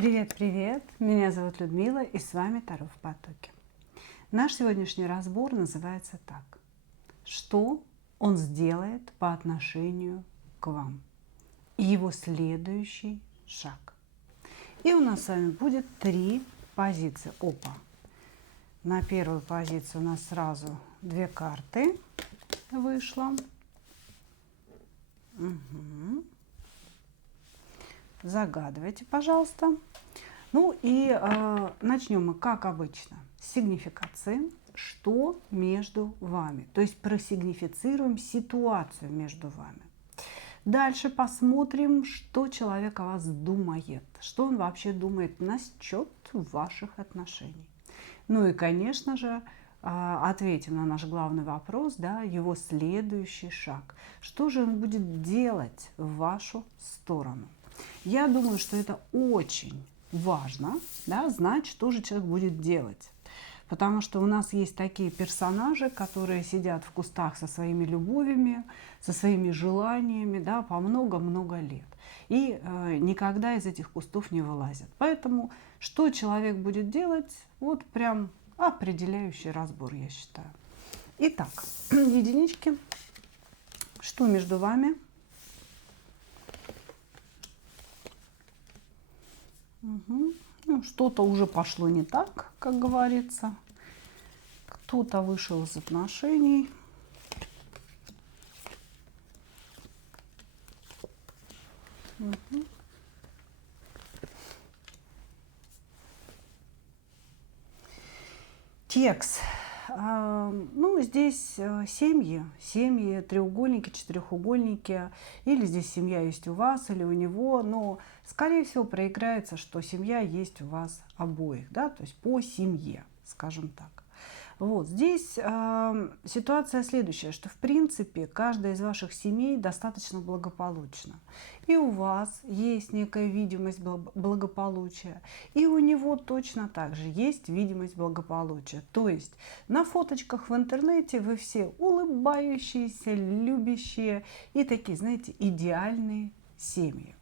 Привет-привет! Меня зовут Людмила, и с вами Таро в потоке. Наш сегодняшний разбор называется так. Что он сделает по отношению к вам? И его следующий шаг. И у нас с вами будет 3 позиции. Опа! На первую позицию у нас сразу 2 карты вышло. Угу. Загадывайте, пожалуйста. Ну и начнем мы, как обычно, с сигнификации, что между вами. То есть просигнифицируем ситуацию между вами. Дальше посмотрим, что человек о вас думает, что он вообще думает насчет ваших отношений. Ну и, конечно же, ответим на наш главный вопрос, да, его следующий шаг. Что же он будет делать в вашу сторону? Я думаю, что это очень важно, да, знать, что же человек будет делать. Потому что у нас есть такие персонажи, которые сидят в кустах со своими любовями, со своими желаниями, да, по много-много лет. И никогда из этих кустов не вылазят. Поэтому что человек будет делать, вот прям определяющий разбор, я считаю. Итак, единички. Что между вами? Угу. Ну, что-то уже пошло не так, как говорится. Кто-то вышел из отношений. Угу. Текст. Ну, здесь семьи, треугольники, четырехугольники, или здесь семья есть у вас, или у него, но, скорее всего, проиграется, что семья есть у вас обоих, да, то есть по семье, скажем так. Вот здесь ситуация следующая, что в принципе каждая из ваших семей достаточно благополучна. И у вас есть некая видимость благополучия, и у него точно так же есть видимость благополучия. То есть на фоточках в интернете вы все улыбающиеся, любящие и такие, знаете, идеальные семьи.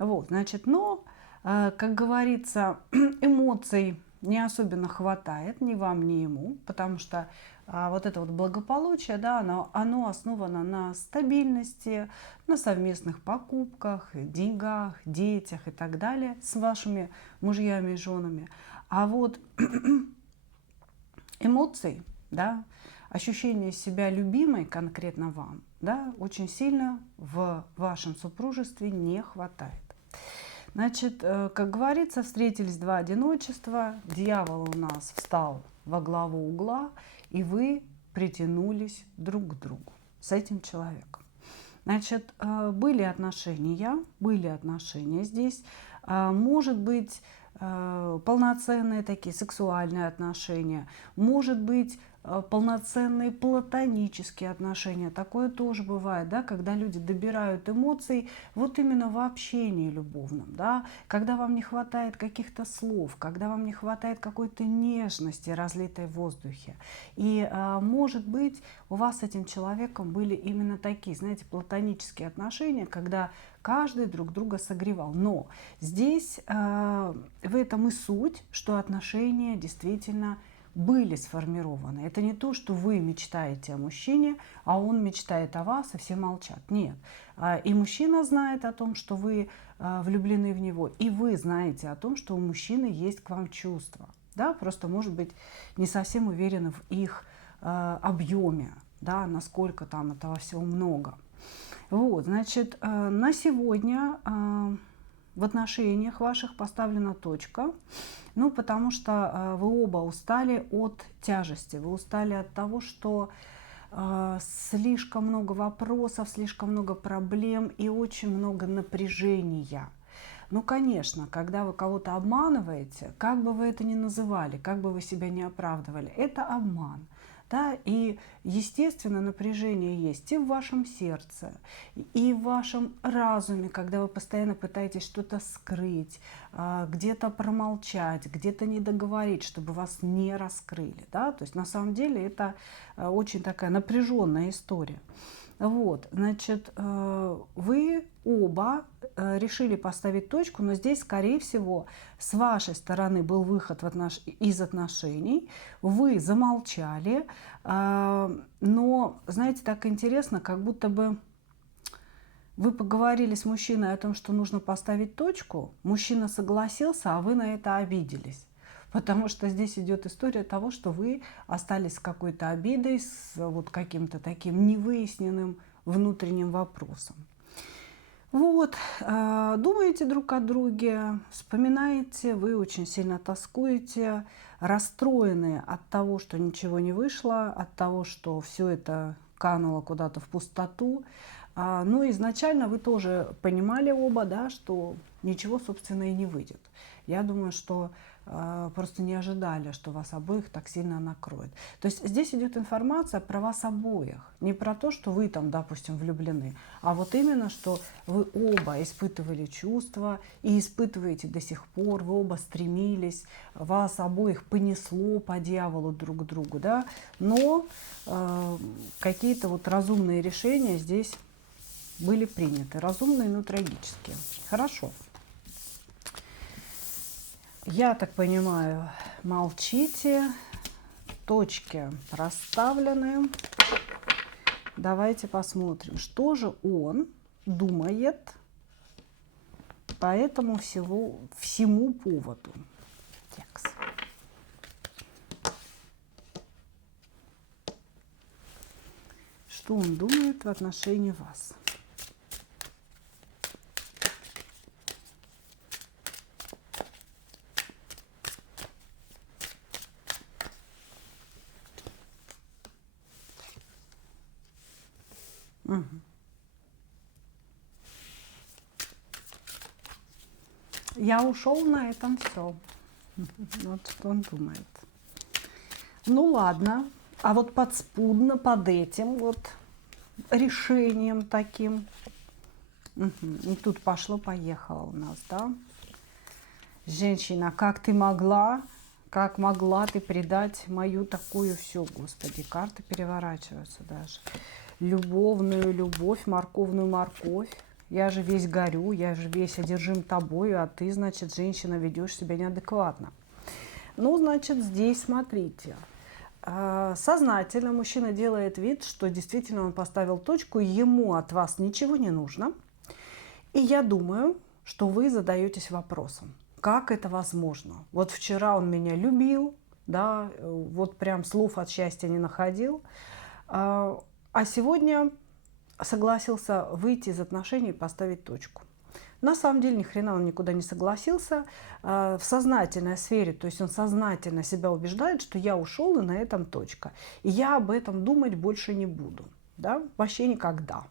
Вот, значит, но, как говорится, эмоций не особенно хватает ни вам, ни ему, потому что вот это вот благополучие, да, оно основано на стабильности, на совместных покупках, деньгах, детях и так далее с вашими мужьями и женами. А вот эмоций, да, ощущение себя любимой конкретно вам, да, очень сильно в вашем супружестве не хватает. Значит, как говорится, встретились 2 одиночества, дьявол у нас встал во главу угла, и вы притянулись друг к другу с этим человеком. Значит, были отношения здесь, может быть, полноценные такие сексуальные отношения, может быть, полноценные платонические отношения. Такое тоже бывает, да, когда люди добирают эмоций вот именно в общении любовном, да, когда вам не хватает каких-то слов, когда вам не хватает какой-то нежности, разлитой в воздухе. И, может быть, у вас с этим человеком были именно такие, знаете, платонические отношения, когда каждый друг друга согревал. Но здесь в этом и суть, что отношения действительно были сформированы. Это не то, что вы мечтаете о мужчине, а он мечтает о вас, и все молчат. Нет. И мужчина знает о том, что вы влюблены в него, и вы знаете о том, что у мужчины есть к вам чувства. Да? Просто, может быть, не совсем уверены в их объеме, да, насколько там этого всего много. Вот, значит, на сегодня в отношениях ваших поставлена точка, ну, потому что вы оба устали от тяжести, вы устали от того, что слишком много вопросов, слишком много проблем и очень много напряжения. Ну, конечно, когда вы кого-то обманываете, как бы вы это ни называли, как бы вы себя не оправдывали, это обман. Да? И, естественно, напряжение есть и в вашем сердце, и в вашем разуме, когда вы постоянно пытаетесь что-то скрыть, где-то промолчать, где-то не договорить, чтобы вас не раскрыли. Да? То есть на самом деле это очень такая напряженная история. Вот, значит, вы оба решили поставить точку, но здесь, скорее всего, с вашей стороны был выход из отношений, вы замолчали, но, знаете, так интересно, как будто бы вы поговорили с мужчиной о том, что нужно поставить точку, мужчина согласился, а вы на это обиделись. Потому что здесь идет история того, что вы остались с какой-то обидой, с вот каким-то таким невыясненным внутренним вопросом. Вот, думаете друг о друге, вспоминаете, вы очень сильно тоскуете, расстроены от того, что ничего не вышло, от того, что все это кануло куда-то в пустоту. Ну, изначально вы тоже понимали оба, да, что ничего, собственно, и не выйдет. Я думаю, что просто не ожидали, что вас обоих так сильно накроет. То есть здесь идет информация про вас обоих. Не про то, что вы там, допустим, влюблены, а вот именно, что вы оба испытывали чувства и испытываете до сих пор, вы оба стремились, вас обоих понесло по дьяволу друг к другу, да, но какие-то вот разумные решения здесь были приняты. Разумные, но трагические. Хорошо. Я так понимаю, молчите, точки расставлены. Давайте посмотрим, что же он думает по этому всему поводу. Текст. Что он думает в отношении вас? Угу. Я ушел, на этом все. Вот что он думает. Ну ладно, а вот подспудно под этим вот решением таким. Угу. И тут пошло-поехало у нас, да? Женщина, как ты могла, как могла ты предать мою такую все, Господи, карты переворачиваются даже. Любовную любовь, морковную морковь. Я же весь горю, я же весь одержим тобою, а ты, значит, женщина, ведешь себя неадекватно. Ну, значит, здесь смотрите. Сознательно мужчина делает вид, что действительно он поставил точку, ему от вас ничего не нужно. И я думаю, что вы задаетесь вопросом, как это возможно? Вот вчера он меня любил, да, вот прям слов от счастья не находил, а сегодня согласился выйти из отношений и поставить точку. На самом деле ни хрена он никуда не согласился. В сознательной сфере, то есть он сознательно себя убеждает, что я ушел и на этом точка. И я об этом думать больше не буду. Да? Вообще никогда.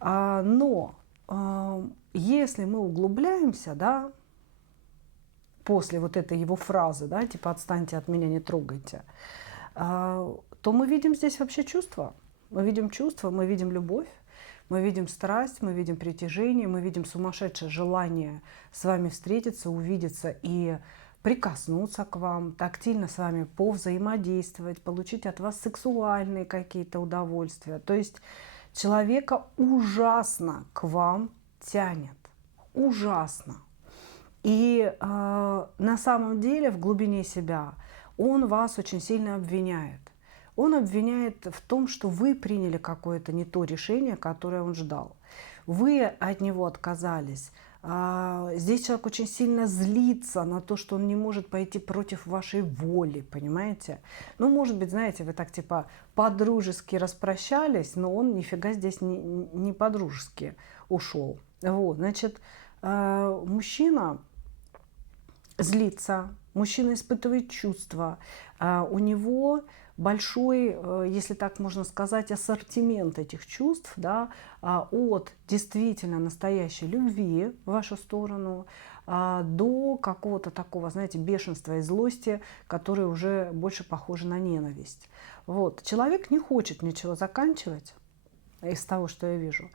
Но если мы углубляемся, да, после вот этой его фразы, да, типа «отстаньте от меня, не трогайте», то мы видим здесь вообще чувства. Мы видим чувства, мы видим любовь, мы видим страсть, мы видим притяжение, мы видим сумасшедшее желание с вами встретиться, увидеться и прикоснуться к вам, тактильно с вами повзаимодействовать, получить от вас сексуальные какие-то удовольствия. То есть человека ужасно к вам тянет. Ужасно. И на самом деле в глубине себя он вас очень сильно обвиняет. Он обвиняет в том, что вы приняли какое-то не то решение, которое он ждал. Вы от него отказались. Здесь человек очень сильно злится на то, что он не может пойти против вашей воли, понимаете? Ну, может быть, знаете, вы так типа по-дружески распрощались, но он нифига здесь не по-дружески ушел. Вот, значит, мужчина злится, мужчина испытывает чувства, у него большой, если так можно сказать, ассортимент этих чувств, да, от действительно настоящей любви в вашу сторону до какого-то такого, знаете, бешенства и злости, которые уже больше похожи на ненависть. Вот. Человек не хочет ничего заканчивать из того, что я вижу.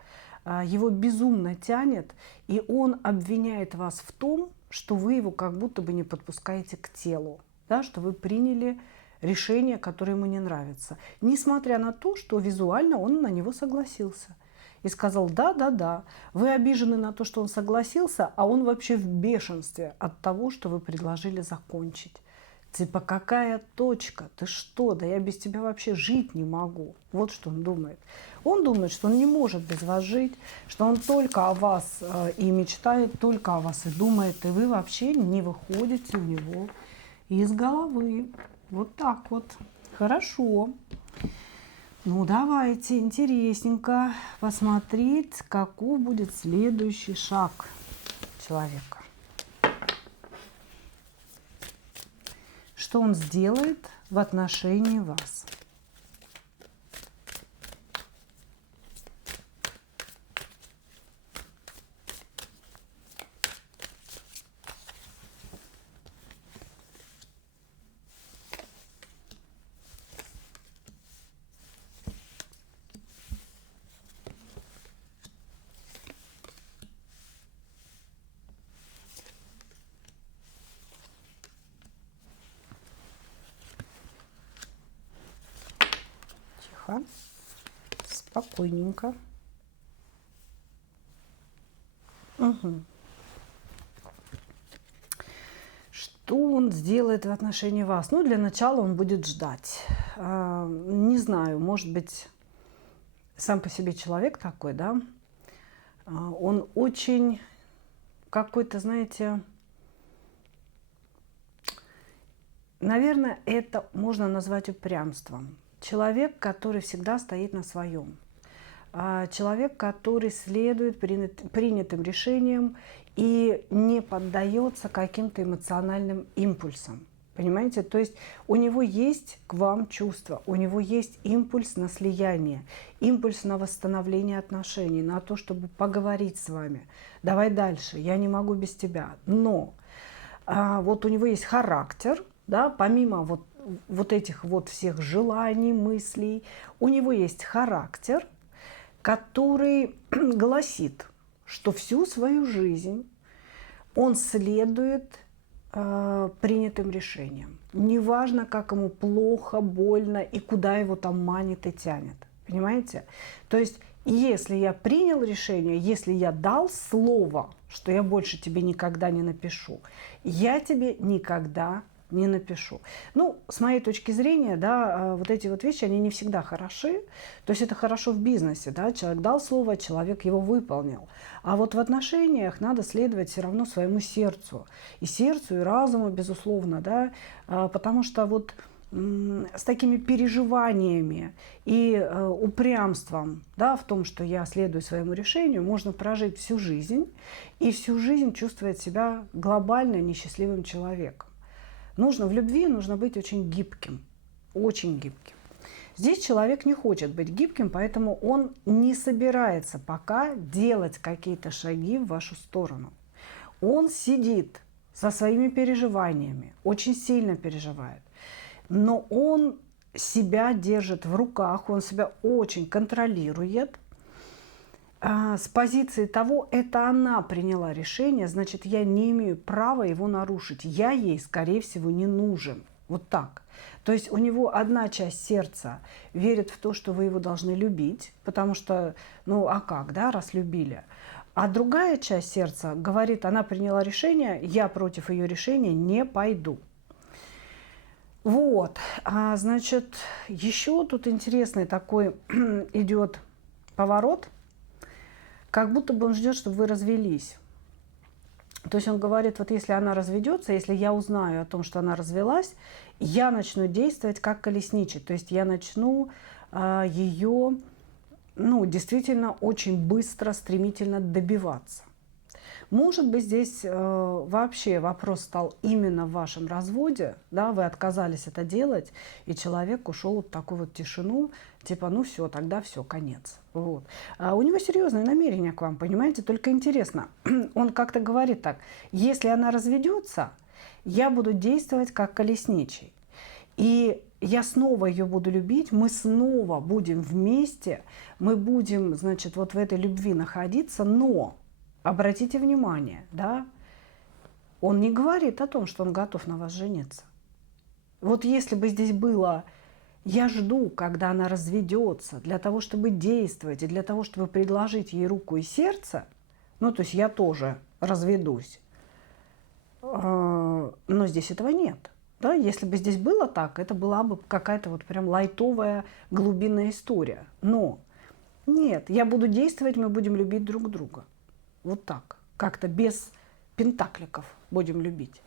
Его безумно тянет, и он обвиняет вас в том, что вы его как будто бы не подпускаете к телу, да, что вы приняли решение, которое ему не нравится. Несмотря на то, что визуально он на него согласился. И сказал: да, да, да, вы обижены на то, что он согласился, а он вообще в бешенстве от того, что вы предложили закончить. Типа, какая точка? Ты что? Да я без тебя вообще жить не могу. Вот что он думает. Он думает, что он не может без вас жить, что он только о вас и мечтает, только о вас и думает, и вы вообще не выходите у него из головы. Вот так вот. Хорошо. Ну, давайте, интересненько посмотреть, каков будет следующий шаг человека. Что он сделает в отношении вас? Тихо, спокойненько. Угу. Что он сделает в отношении вас? Ну, для начала он будет ждать. Не знаю, может быть, сам по себе человек такой, да? Он очень какой-то, знаете, наверное, это можно назвать упрямством. Человек, который всегда стоит на своем. Человек, который следует принятым решениям и не поддается каким-то эмоциональным импульсам. Понимаете? То есть у него есть к вам чувство, у него есть импульс на слияние, импульс на восстановление отношений, на то, чтобы поговорить с вами. Давай дальше, я не могу без тебя. Но вот у него есть характер, да, помимо вот этих вот всех желаний, мыслей, у него есть характер, который гласит, что всю свою жизнь он следует принятым решениям. Неважно, как ему плохо, больно и куда его там манит и тянет. Понимаете? То есть, если я принял решение, если я дал слово, что я больше тебе никогда не напишу, я тебе никогда не напишу. Ну, с моей точки зрения, да, вот эти вот вещи, они не всегда хороши. То есть это хорошо в бизнесе, да, человек дал слово, человек его выполнил. А вот в отношениях надо следовать все равно своему сердцу. И сердцу, и разуму, безусловно, да, потому что вот с такими переживаниями и упрямством, да, в том, что я следую своему решению, можно прожить всю жизнь и всю жизнь чувствовать себя глобально несчастливым человеком. В любви нужно быть очень гибким, очень гибким. Здесь человек не хочет быть гибким, поэтому он не собирается пока делать какие-то шаги в вашу сторону. Он сидит со своими переживаниями, очень сильно переживает, но он себя держит в руках, он себя очень контролирует. С позиции того, это она приняла решение, значит, я не имею права его нарушить. Я ей, скорее всего, не нужен. Вот так. То есть у него одна часть сердца верит в то, что вы его должны любить, потому что, ну а как, да, раз любили. А другая часть сердца говорит, она приняла решение, я против ее решения не пойду. Вот, значит, еще тут интересный такой идет поворот. Как будто бы он ждет, чтобы вы развелись. То есть он говорит, вот если она разведется, если я узнаю о том, что она развелась, я начну действовать как колесничий. То есть я начну ее, ну, действительно очень быстро, стремительно добиваться. Может быть, здесь вообще вопрос стал именно в вашем разводе, да, вы отказались это делать, и человек ушел в такую вот тишину, типа, ну все, тогда все, конец. Вот. А у него серьезное намерение к вам, понимаете, только интересно, он как-то говорит так, если она разведется, я буду действовать как колесничий. И я снова ее буду любить, мы снова будем вместе, мы будем, значит, вот в этой любви находиться, но... Обратите внимание, да, он не говорит о том, что он готов на вас жениться. Вот если бы здесь было «я жду, когда она разведется, для того, чтобы действовать и для того, чтобы предложить ей руку и сердце», ну, то есть я тоже разведусь, но здесь этого нет. Да? Если бы здесь было так, это была бы какая-то вот прям лайтовая глубинная история. Но нет, я буду действовать, мы будем любить друг друга. Вот так. Как-то без пентакликов будем любить.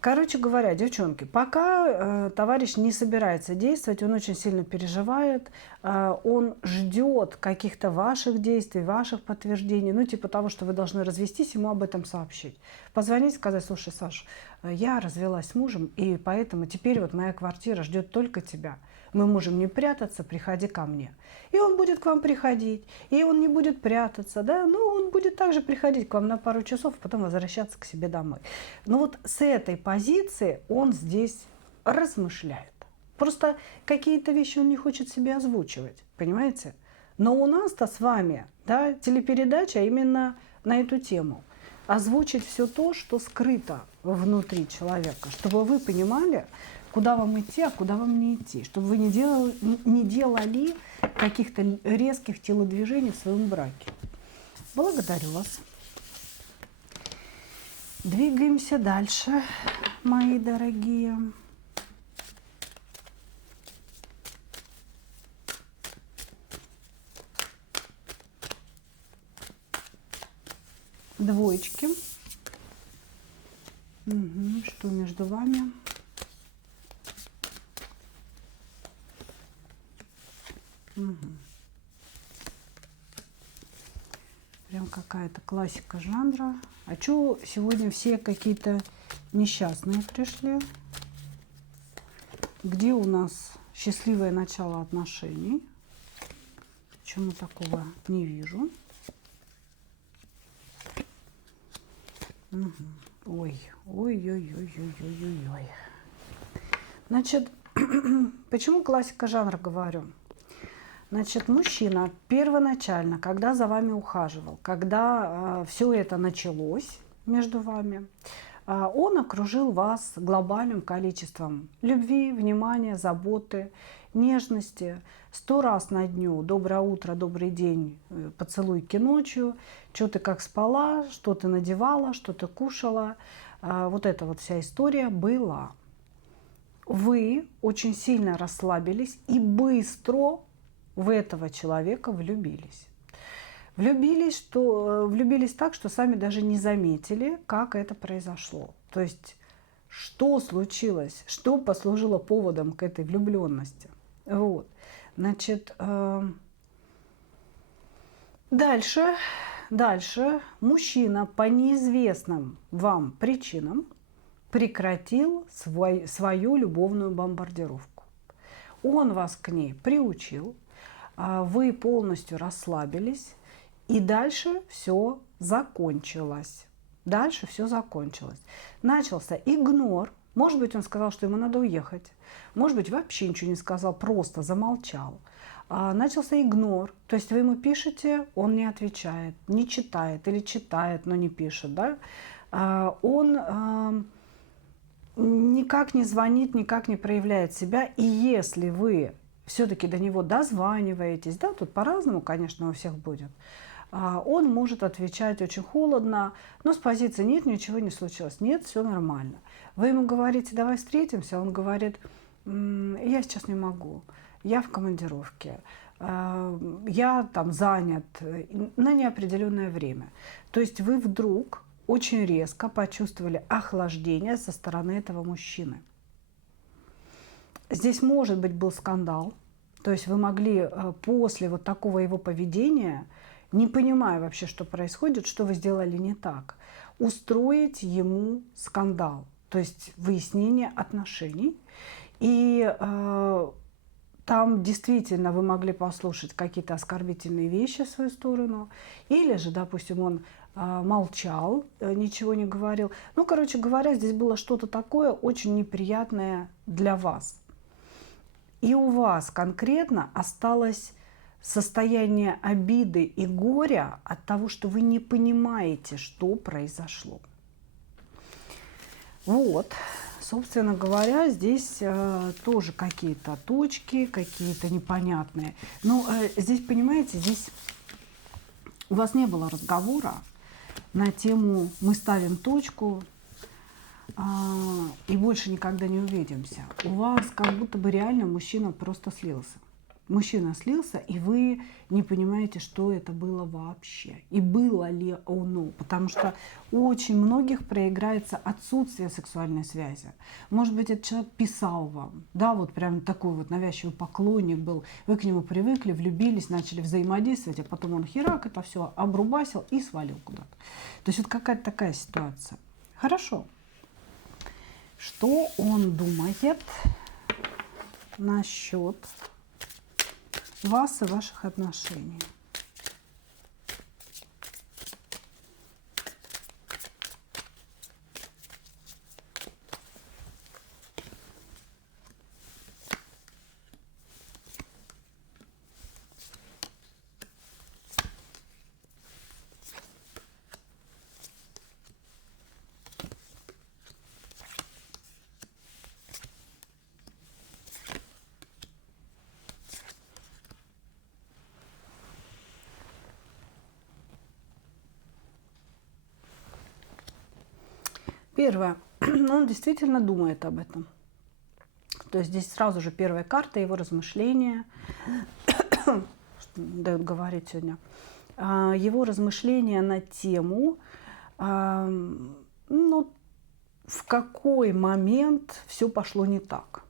Короче говоря, девчонки, пока товарищ не собирается действовать, он очень сильно переживает, он ждет каких-то ваших действий, ваших подтверждений, ну типа того, что вы должны развестись, ему об этом сообщить. Позвонить, сказать: слушай, Саш, я развелась с мужем, и поэтому теперь вот моя квартира ждет только тебя. Мы можем не прятаться, приходи ко мне. И он будет к вам приходить, и он не будет прятаться, да, но он будет также приходить к вам на пару часов, а потом возвращаться к себе домой. Но вот с этой позиции он здесь размышляет. Просто какие-то вещи он не хочет себе озвучивать, понимаете? Но у нас-то с вами, да, телепередача именно на эту тему. Озвучить все то, что скрыто внутри человека, чтобы вы понимали, куда вам идти, а куда вам не идти. Чтобы вы не делали каких-то резких телодвижений в своем браке. Благодарю вас. Двигаемся дальше, мои дорогие. Двоечки. Угу. Что между вами? Угу. Прям какая-то классика жанра. А чё сегодня все какие-то несчастные пришли? Где у нас счастливое начало отношений? Почему такого не вижу? Угу. Ой, ой-ой-ой-ой-ой-ой. Значит, почему классика жанра говорю? Значит, мужчина первоначально, когда за вами ухаживал, когда все это началось между вами, он окружил вас глобальным количеством любви, внимания, заботы, нежности. 100 раз на дню: доброе утро, добрый день, поцелуйки ночью, что ты как спала, что ты надевала, что ты кушала. Вот эта вот вся история была. Вы очень сильно расслабились и быстро в этого человека влюбились. Влюбились так, что сами даже не заметили, как это произошло. То есть, что случилось, что послужило поводом к этой влюбленности. Вот. Значит, дальше мужчина по неизвестным вам причинам прекратил свою любовную бомбардировку. Он вас к ней приучил, вы полностью расслабились, и дальше все закончилось. Начался игнор. Может быть, он сказал, что ему надо уехать. Может быть, вообще ничего не сказал, просто замолчал. Начался игнор. То есть вы ему пишете, он не отвечает, не читает или читает, но не пишет. Да? Он никак не звонит, никак не проявляет себя. И если вы все-таки до него дозваниваетесь, да, тут по-разному, конечно, у всех будет, он может отвечать очень холодно, но с позиции «нет, ничего не случилось», «нет, все нормально». Вы ему говорите «давай встретимся», он говорит «я сейчас не могу, я в командировке, я там занят на неопределенное время». То есть вы вдруг очень резко почувствовали охлаждение со стороны этого мужчины. Здесь, может быть, был скандал. То есть вы могли после вот такого его поведения, не понимая вообще, что происходит, что вы сделали не так, устроить ему скандал. То есть выяснение отношений. И там действительно вы могли послушать какие-то оскорбительные вещи в свою сторону. Или же, допустим, он молчал, ничего не говорил. Ну, короче говоря, здесь было что-то такое очень неприятное для вас. И у вас конкретно осталось состояние обиды и горя от того, что вы не понимаете, что произошло. Вот, собственно говоря, здесь тоже какие-то точки, какие-то непонятные. Но здесь, понимаете, здесь у вас не было разговора на тему «мы ставим точку и больше никогда не увидимся». У вас как будто бы реально мужчина просто слился. Мужчина слился, и вы не понимаете, что это было вообще. И было ли оно. Потому что у очень многих проиграется отсутствие сексуальной связи. Может быть, этот человек писал вам. Да, вот прям такой вот навязчивый поклонник был. Вы к нему привыкли, влюбились, начали взаимодействовать, а потом он херак это все обрубасил и свалил куда-то. То есть вот какая-то такая ситуация. Хорошо. Что он думает насчет вас и ваших отношений? Первое. Он действительно думает об этом. То есть здесь сразу же первая карта, его размышления, что дают говорить сегодня, его размышления на тему, ну, в какой момент все пошло не так.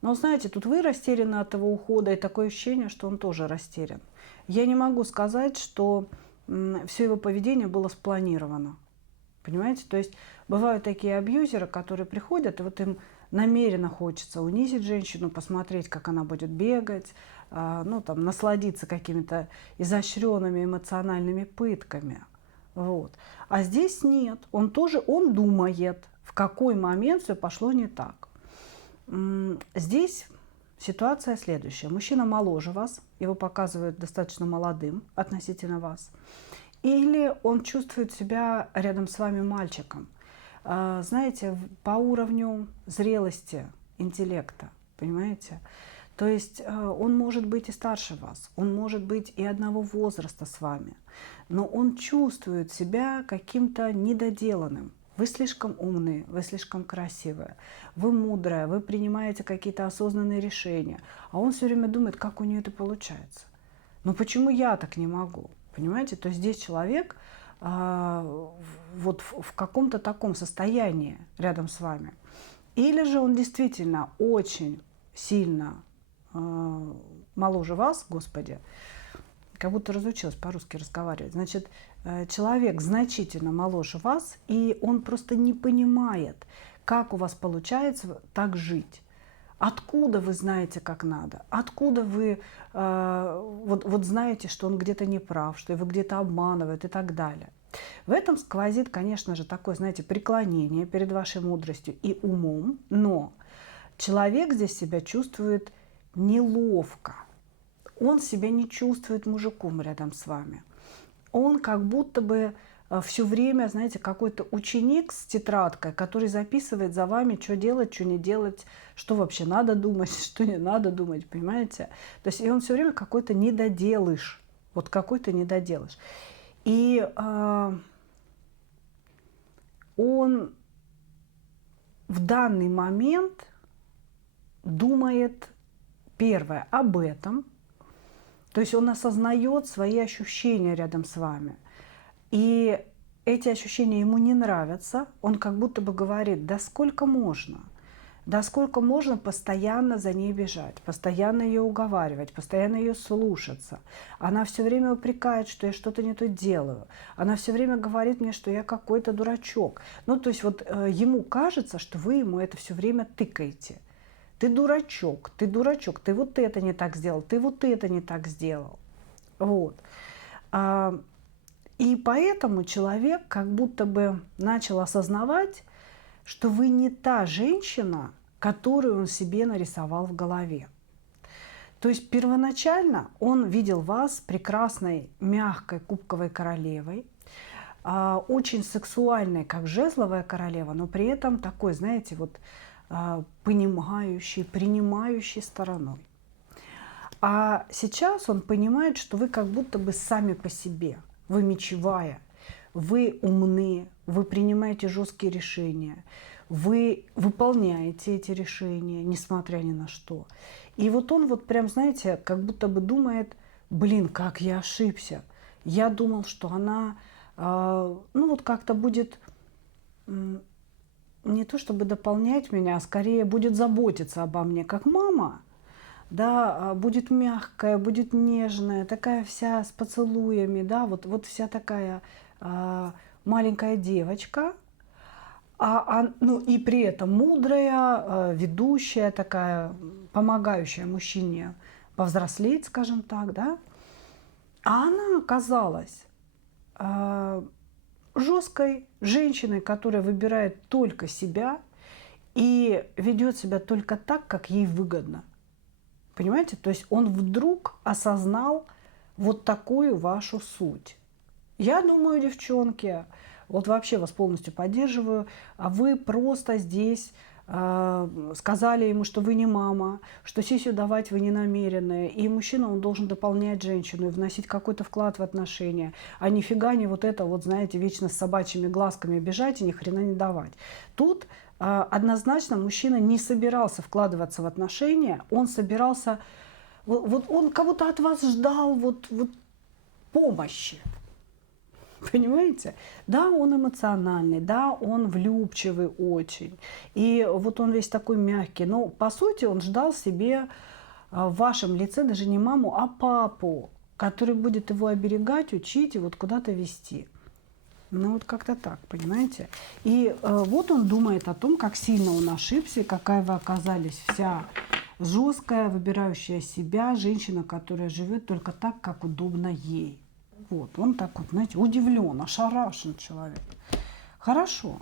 Но знаете, тут вы растеряны от его ухода, и такое ощущение, что он тоже растерян. Я не могу сказать, что все его поведение было спланировано. Понимаете? То есть бывают такие абьюзеры, которые приходят, и вот им намеренно хочется унизить женщину, посмотреть, как она будет бегать, ну, там, насладиться какими-то изощренными эмоциональными пытками. Вот. А здесь нет. Он думает, в какой момент все пошло не так. Здесь ситуация следующая. Мужчина моложе вас, его показывают достаточно молодым относительно вас. Или он чувствует себя рядом с вами мальчиком. Знаете, по уровню зрелости, интеллекта, понимаете? То есть он может быть и старше вас, он может быть и одного возраста с вами, но он чувствует себя каким-то недоделанным. Вы слишком умные, вы слишком красивые, вы мудрая, вы принимаете какие-то осознанные решения, а он все время думает, как у нее это получается. Но почему я так не могу? Понимаете, то есть здесь человек вот в каком-то таком состоянии рядом с вами. Или же он действительно очень сильно моложе вас, Господи, как будто разучилась по-русски разговаривать. Значит, человек значительно моложе вас, и он просто не понимает, как у вас получается так жить. Откуда вы знаете, как надо? Откуда вы вот знаете, что он где-то не прав, что его где-то обманывают и так далее? В этом сквозит, конечно же, такое, знаете, преклонение перед вашей мудростью и умом, но человек здесь себя чувствует неловко. Он себя не чувствует мужиком рядом с вами. Он как будто бы все время, знаете, какой-то ученик с тетрадкой, который записывает за вами, что делать, что не делать, что вообще надо думать, что не надо думать, понимаете? То есть и он все время какой-то недоделыш, вот какой-то недоделыш. И он в данный момент думает, первое, об этом, то есть он осознает свои ощущения рядом с вами. И эти ощущения ему не нравятся, он как будто бы говорит, да сколько можно? Да сколько можно постоянно за ней бежать, постоянно ее уговаривать, постоянно ее слушаться. Она все время упрекает, что я что-то не то делаю. Она все время говорит мне, что я какой-то дурачок. Ну, то есть вот ему кажется, что вы ему это все время тыкаете. Ты дурачок, ты дурачок, ты вот это не так сделал, ты вот это не так сделал. Вот. И поэтому человек как будто бы начал осознавать, что вы не та женщина, которую он себе нарисовал в голове. То есть первоначально он видел вас прекрасной, мягкой, кубковой королевой, очень сексуальной, как жезловая королева, но при этом такой, знаете, вот понимающей, принимающей стороной. А сейчас он понимает, что вы как будто бы сами по себе, вы мечевая, вы умны, вы принимаете жесткие решения, вы выполняете эти решения, несмотря ни на что. И вот он вот прям, знаете, как будто бы думает, блин, как я ошибся. Я думал, что она, ну вот как-то будет не то чтобы дополнять меня, а скорее будет заботиться обо мне, как мама. Да, будет мягкая, будет нежная, такая вся с поцелуями, да, вот вся такая маленькая девочка, ну и при этом мудрая, ведущая такая, помогающая мужчине повзрослеть, скажем так, да. А она оказалась жесткой женщиной, которая выбирает только себя и ведет себя только так, как ей выгодно. Понимаете? То есть он вдруг осознал вот такую вашу суть. Я думаю, девчонки, вот вообще вас полностью поддерживаю, а вы просто здесь сказали ему, что вы не мама, что сисю давать вы не намерены, и мужчина, он должен дополнять женщину и вносить какой-то вклад в отношения, а нифига не вот это вот, знаете, вечно с собачьими глазками бежать и ни хрена не давать. Тут однозначно мужчина не собирался вкладываться в отношения, он собирался, вот он кого-то от вас ждал вот помощи. Понимаете? Да, он эмоциональный, да, он влюбчивый очень. И вот он весь такой мягкий. Но по сути он ждал себе в вашем лице даже не маму, а папу, который будет его оберегать, учить и вот куда-то вести. Ну вот как-то так, понимаете? И вот он думает о том, как сильно он ошибся, какая вы оказались вся жесткая, выбирающая себя, женщина, которая живет только так, как удобно ей. Вот, он так вот, знаете, удивлен, ошарашен человек. Хорошо.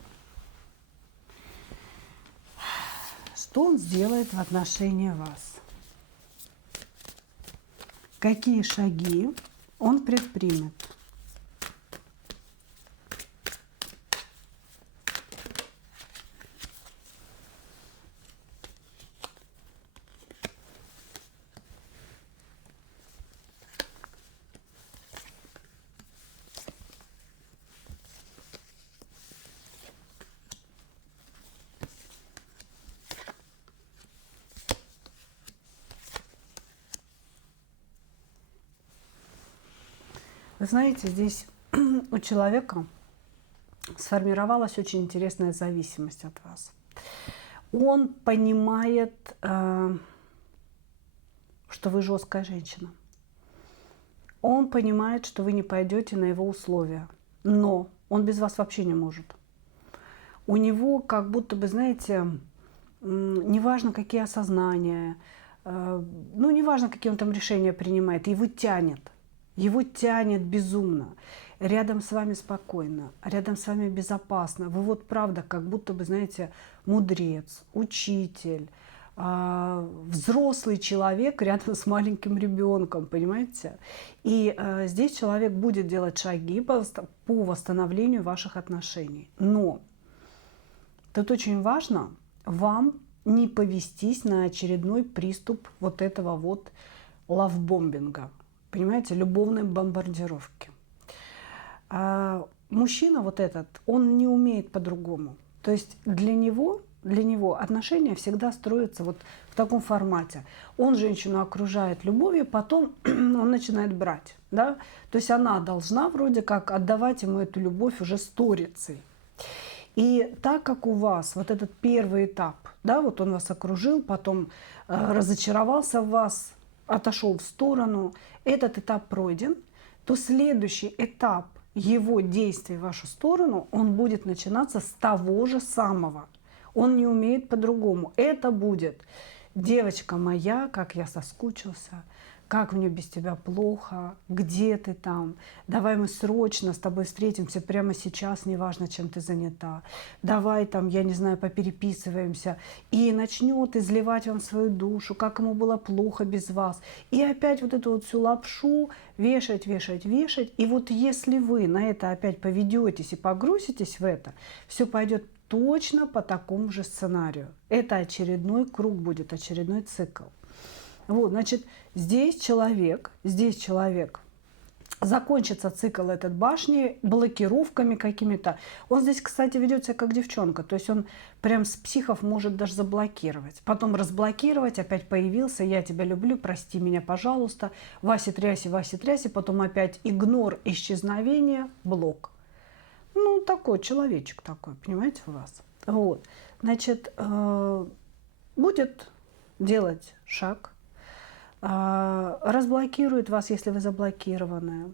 Что он сделает в отношении вас? Какие шаги он предпримет? Вы знаете, здесь у человека сформировалась очень интересная зависимость от вас. Он понимает, что вы жесткая женщина. Он понимает, что вы не пойдете на его условия. Но он без вас вообще не может. У него как будто бы, знаете, неважно, какие осознания, ну, неважно, какие он там решения принимает, его тянет. Его тянет безумно. Рядом с вами спокойно, рядом с вами безопасно. Вы вот правда как будто бы, знаете, мудрец, учитель, взрослый человек рядом с маленьким ребенком, понимаете? И здесь человек будет делать шаги по восстановлению ваших отношений. Но тут очень важно вам не повестись на очередной приступ вот этого вот лавбомбинга. Понимаете, любовной бомбардировки. Мужчина вот этот, он не умеет по-другому. То есть для него отношения всегда строятся вот в таком формате. Он женщину окружает любовью, потом он начинает брать. Да? То есть она должна вроде как отдавать ему эту любовь уже сторицей. И так как у вас вот этот первый этап, да, вот он вас окружил, потом разочаровался в вас, отошел в сторону, этот этап пройден, то следующий этап его действий в вашу сторону, он будет начинаться с того же самого. Он не умеет по-другому. Это будет: девочка моя, как я соскучился, как мне без тебя плохо, где ты там, давай мы срочно с тобой встретимся прямо сейчас, неважно, чем ты занята, давай там, я не знаю, попереписываемся, и начнет изливать вам свою душу, как ему было плохо без вас, и опять вот эту вот всю лапшу вешать, вешать, вешать, и вот если вы на это опять поведетесь и погрузитесь в это, все пойдет точно по такому же сценарию. Это очередной круг будет, очередной цикл. Вот, значит, здесь человек, закончится цикл этот башни блокировками какими-то. Он здесь, кстати, ведет себя как девчонка. То есть он прям с психов может даже заблокировать. Потом разблокировать, опять появился, я тебя люблю, прости меня, пожалуйста. Вася тряси, потом опять игнор, исчезновение, блок. Ну, такой человечек такой, понимаете, у вас. Вот, значит, будет делать шаг, разблокирует вас, если вы заблокированы,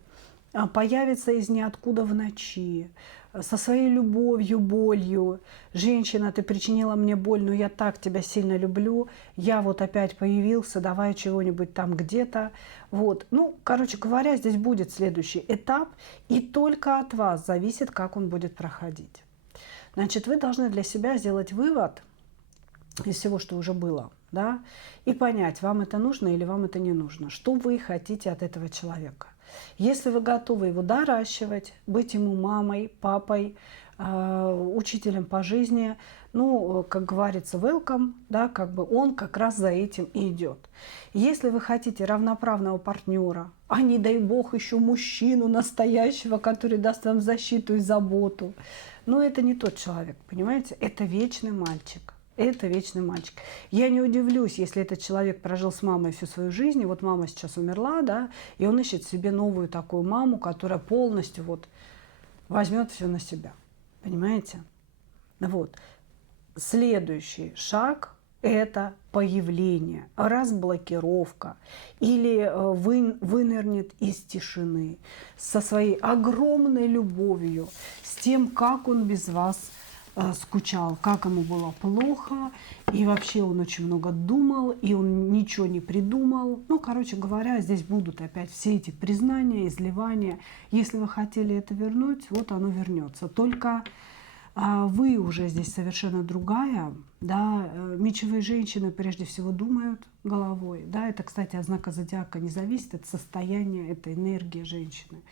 появится из ниоткуда в ночи, со своей любовью, болью. Женщина, ты причинила мне боль, но я так тебя сильно люблю, я вот опять появился, давай чего-нибудь там где-то. Вот. Ну, короче говоря, здесь будет следующий этап, и только от вас зависит, как он будет проходить. Значит, вы должны для себя сделать вывод из всего, что уже было, да, и понять, вам это нужно или вам это не нужно, что вы хотите от этого человека. Если вы готовы его доращивать, быть ему мамой, папой, учителем по жизни, ну, как говорится, welcome, да, как бы он как раз за этим и идет. Если вы хотите равноправного партнера, а не дай бог еще мужчину настоящего, который даст вам защиту и заботу, но это не тот человек, понимаете, это вечный мальчик. Это вечный мальчик. Я не удивлюсь, если этот человек прожил с мамой всю свою жизнь, и вот мама сейчас умерла, да, и он ищет себе новую такую маму, которая полностью вот возьмет все на себя. Понимаете? Вот. Следующий шаг – это появление, разблокировка или вынырнет из тишины со своей огромной любовью, с тем, как он без вас скучал, как ему было плохо, и вообще он очень много думал, и он ничего не придумал. Ну, короче говоря, здесь будут опять все эти признания, изливания. Если вы хотели это вернуть, вот оно вернется. Только вы уже здесь совершенно другая, да, мечевые женщины прежде всего думают головой, да, это, кстати, от знака зодиака не зависит, это состояние, это энергия женщины.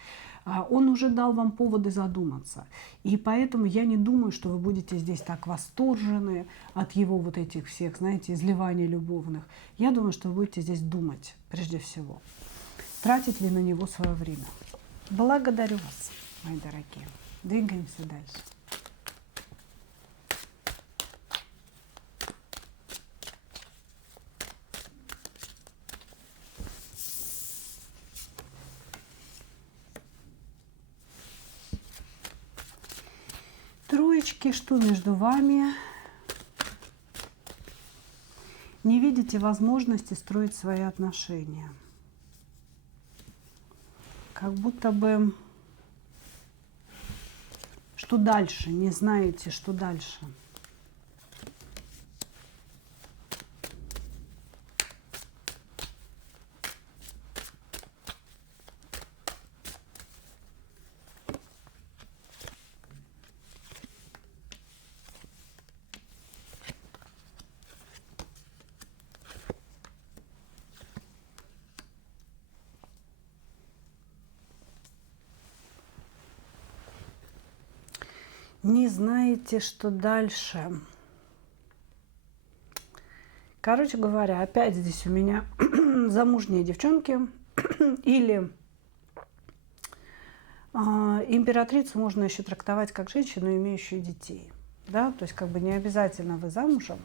Он уже дал вам поводы задуматься, и поэтому я не думаю, что вы будете здесь так восторжены от его вот этих всех, знаете, изливаний любовных. Я думаю, что вы будете здесь думать прежде всего, тратить ли на него свое время. Благодарю вас, мои дорогие. Двигаемся дальше. Троечки, что между вами? Не видите возможности строить свои отношения. Как будто бы, что дальше, не знаете, что дальше. Не знаете, что дальше. Короче говоря, опять здесь у меня замужние девчонки или императрицу можно еще трактовать как женщину, имеющую детей. Да? То есть как бы не обязательно вы замужем,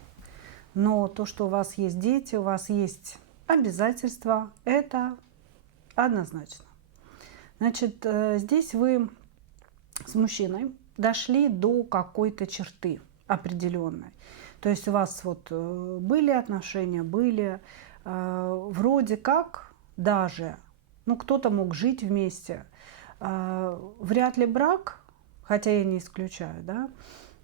но то, что у вас есть дети, у вас есть обязательства, это однозначно. Значит, здесь вы с мужчиной дошли до какой-то черты определенной. То есть у вас вот были отношения, были вроде как даже, ну кто-то мог жить вместе, вряд ли брак, хотя я не исключаю, да,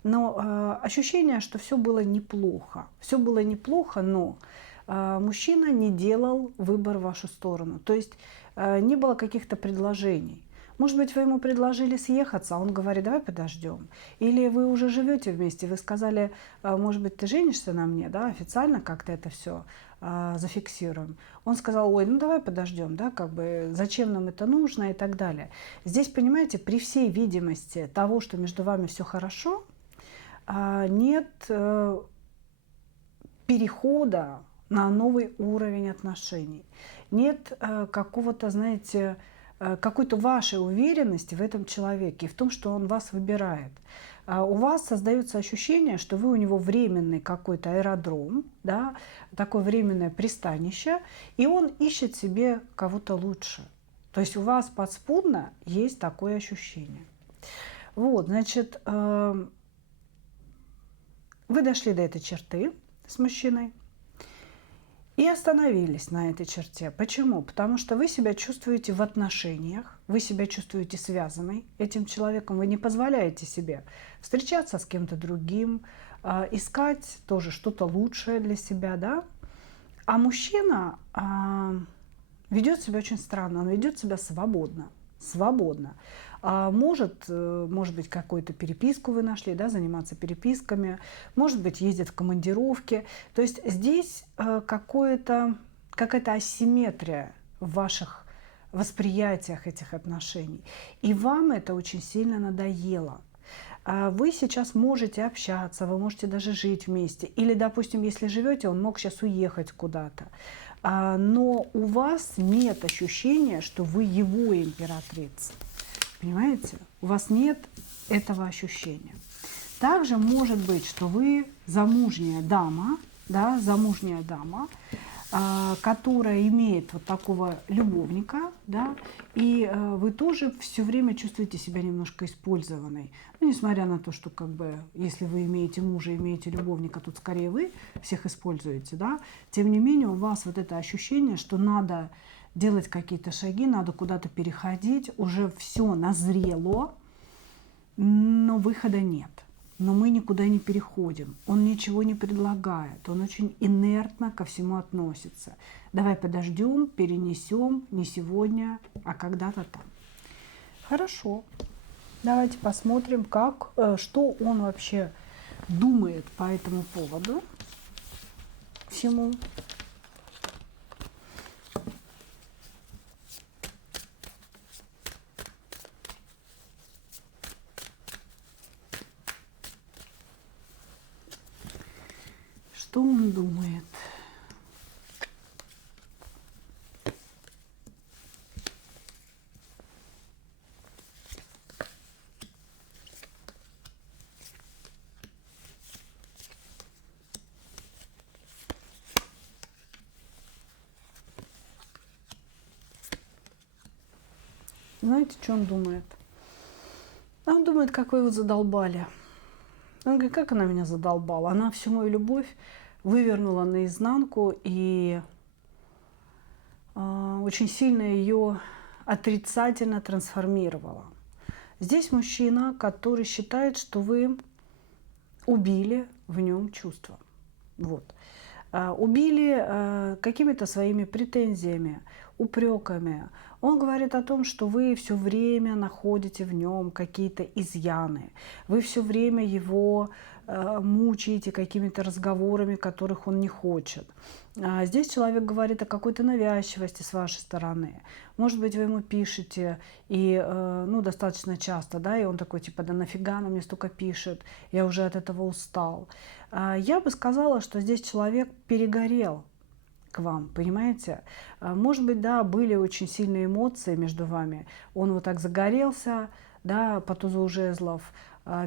но ощущение, что все было неплохо. Все было неплохо, но мужчина не делал выбор в вашу сторону. То есть не было каких-то предложений. Может быть, вы ему предложили съехаться, а он говорит, давай подождем. Или вы уже живете вместе, вы сказали, может быть, ты женишься на мне, да, официально как-то это все зафиксируем. Он сказал, ой, ну давай подождем, да, как бы зачем нам это нужно и так далее. Здесь, понимаете, при всей видимости того, что между вами все хорошо, нет перехода на новый уровень отношений. Нет какого-то, знаете, какой-то вашей уверенности в этом человеке и в том, что он вас выбирает. У вас создается ощущение, что вы у него временный какой-то аэродром, да, такое временное пристанище, и он ищет себе кого-то лучше. То есть у вас подспудно есть такое ощущение. Вот, значит, вы дошли до этой черты с мужчиной и остановились на этой черте. Почему? Потому что вы себя чувствуете в отношениях, вы себя чувствуете связанной этим человеком, вы не позволяете себе встречаться с кем-то другим, искать тоже что-то лучшее для себя, да? А мужчина ведет себя очень странно, он ведет себя свободно. Может быть, какую-то переписку вы нашли, да, заниматься переписками, может быть, ездит в командировки. То есть здесь какая-то асимметрия в ваших восприятиях этих отношений. И вам это очень сильно надоело. Вы сейчас можете общаться, вы можете даже жить вместе. Или, допустим, если живете, он мог сейчас уехать куда-то. Но у вас нет ощущения, что вы его императрица. Понимаете? У вас нет этого ощущения. Также может быть, что вы замужняя дама, да, которая имеет вот такого любовника, да, и вы тоже все время чувствуете себя немножко использованной. Ну, несмотря на то, что как бы, если вы имеете мужа, имеете любовника, тут скорее вы всех используете, да, тем не менее у вас вот это ощущение, что надо делать какие-то шаги, надо куда-то переходить, уже все назрело, но выхода нет. Но мы никуда не переходим, он ничего не предлагает, он очень инертно ко всему относится. Давай подождем, перенесем, не сегодня, а когда-то там. Хорошо, давайте посмотрим, что он вообще думает по этому поводу всему. Что он думает? Знаете, что он думает? Он думает, как вы его задолбали. Он говорит, как она меня задолбала. Она всю мою любовь вывернула наизнанку и очень сильно ее отрицательно трансформировала. Здесь мужчина, который считает, что вы убили в нем чувства. Вот. Убили какими-то своими претензиями, упреками. Он говорит о том, что вы все время находите в нем какие-то изъяны. Вы все время его мучаете какими-то разговорами, которых он не хочет. Здесь человек говорит о какой-то навязчивости с вашей стороны. Может быть, вы ему пишете, и достаточно часто, да, и он такой, типа, да нафига она мне столько пишет, я уже от этого устал. Я бы сказала, что здесь человек перегорел к вам, понимаете? Может быть, да, были очень сильные эмоции между вами. Он вот так загорелся, да, по тузу жезлов,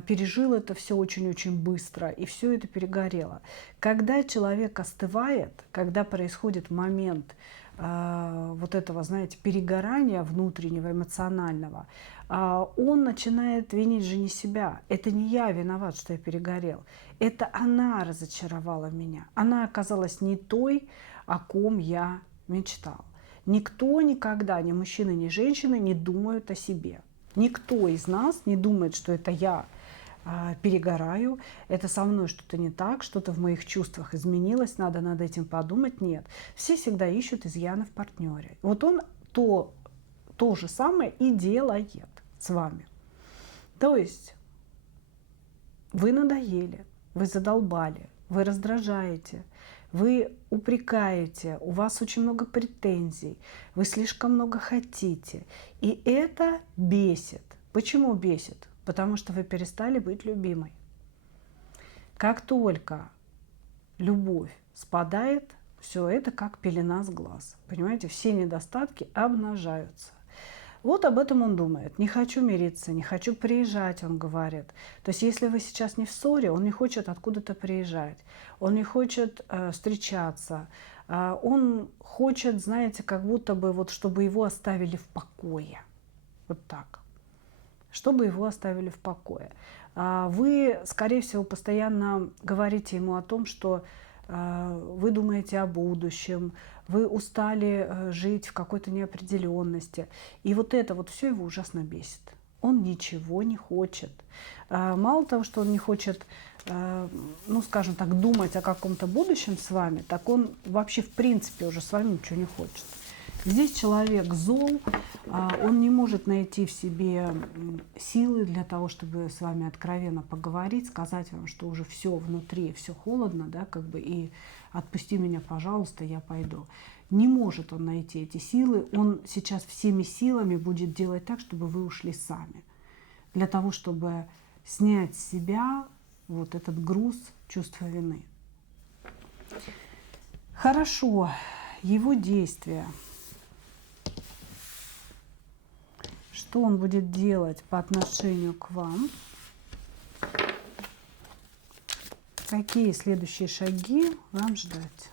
пережил это все очень-очень быстро, и все это перегорело. Когда человек остывает, когда происходит момент вот этого, знаете, перегорания внутреннего, эмоционального, он начинает винить же не себя. Это не я виноват, что я перегорел. Это она разочаровала меня. Она оказалась не той, о ком я мечтал. Никто никогда, ни мужчина, ни женщина не думают о себе. Никто из нас не думает, что это я перегораю, это со мной что-то не так, что-то в моих чувствах изменилось, надо над этим подумать. Нет. Все всегда ищут изъяны в партнере. Вот он то же самое и делает с вами. То есть вы надоели, вы задолбали, вы раздражаете, вы упрекаете, у вас очень много претензий, вы слишком много хотите. И это бесит. Почему бесит? Потому что вы перестали быть любимой. Как только любовь спадает, все это как пелена с глаз. Понимаете, все недостатки обнажаются. Вот об этом он думает. Не хочу мириться, не хочу приезжать, он говорит. То есть если вы сейчас не в ссоре, он не хочет откуда-то приезжать. Он не хочет встречаться. Он хочет, знаете, как будто бы, вот, чтобы его оставили в покое. Вот так. Чтобы его оставили в покое. Вы, скорее всего, постоянно говорите ему о том, что вы думаете о будущем, вы устали жить в какой-то неопределенности. И вот это вот все его ужасно бесит. Он ничего не хочет. Мало того, что он не хочет, ну, скажем так, думать о каком-то будущем с вами, так он вообще в принципе уже с вами ничего не хочет. Здесь человек зол, он не может найти в себе силы для того, чтобы с вами откровенно поговорить, сказать вам, что уже все внутри, все холодно, да, как бы, и отпусти меня, пожалуйста, я пойду. Не может он найти эти силы, он сейчас всеми силами будет делать так, чтобы вы ушли сами, для того, чтобы снять с себя вот этот груз чувства вины. Хорошо, его действия. Что он будет делать по отношению к вам? Какие следующие шаги вам ждать?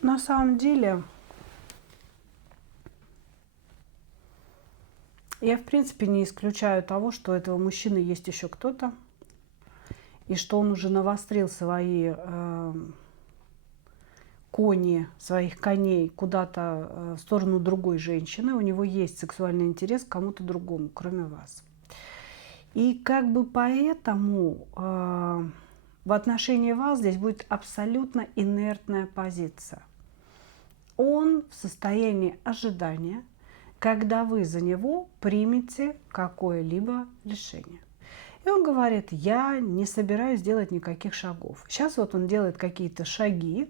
На самом деле, я в принципе не исключаю того, что у этого мужчины есть еще кто-то, и что он уже навострил свои своих коней куда-то в сторону другой женщины. У него есть сексуальный интерес к кому-то другому, кроме вас. И как бы поэтому в отношении вас здесь будет абсолютно инертная позиция. Он в состоянии ожидания, когда вы за него примете какое-либо решение. И он говорит, я не собираюсь делать никаких шагов. Сейчас вот он делает какие-то шаги,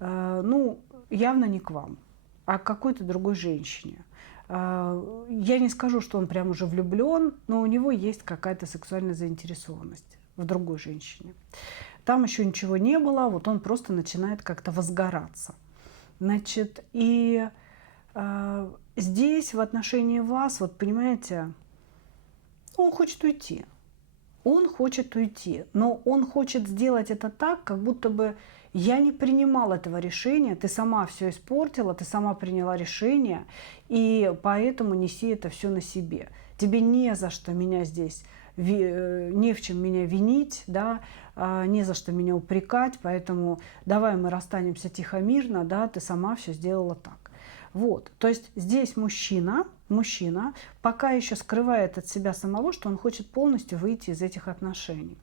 ну, явно не к вам, а к какой-то другой женщине. Я не скажу, что он прям уже влюблен, но у него есть какая-то сексуальная заинтересованность в другой женщине. Там еще ничего не было, вот он просто начинает как-то возгораться. Значит, и здесь в отношении вас, вот понимаете, он хочет уйти. Он хочет уйти, но он хочет сделать это так, как будто бы я не принимал этого решения, ты сама все испортила, ты сама приняла решение, и поэтому неси это все на себе. Тебе не за что меня здесь, не в чем меня винить, да, не за что меня упрекать, поэтому давай мы расстанемся тихо, мирно, да, ты сама все сделала так. Вот, то есть здесь мужчина пока еще скрывает от себя самого, что он хочет полностью выйти из этих отношений.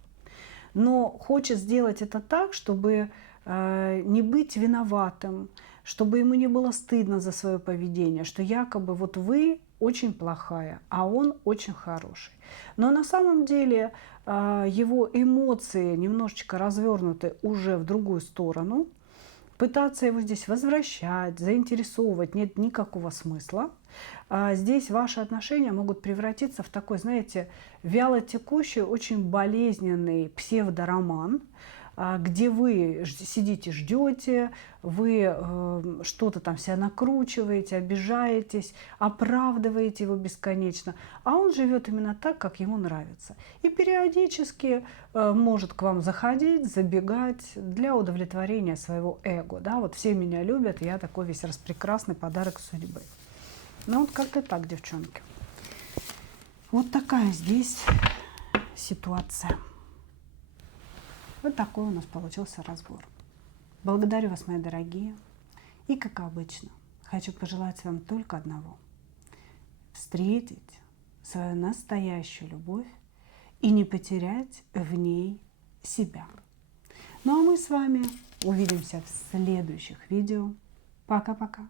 Но хочет сделать это так, чтобы не быть виноватым, чтобы ему не было стыдно за свое поведение, что якобы вот вы очень плохая, а он очень хороший. Но на самом деле его эмоции немножечко развернуты уже в другую сторону. Пытаться его здесь возвращать, заинтересовывать нет никакого смысла. Здесь ваши отношения могут превратиться в такой, знаете, вялотекущий, очень болезненный псевдороман, где вы сидите, ждете, вы что-то там себя накручиваете, обижаетесь, оправдываете его бесконечно, а он живет именно так, как ему нравится. И периодически может к вам заходить, забегать для удовлетворения своего эго. Да? Вот все меня любят, я такой весь распрекрасный подарок судьбы. Ну вот как-то так, девчонки. Вот такая здесь ситуация. Вот такой у нас получился разбор. Благодарю вас, мои дорогие. И, как обычно, хочу пожелать вам только одного. Встретить свою настоящую любовь и не потерять в ней себя. Ну а мы с вами увидимся в следующих видео. Пока-пока.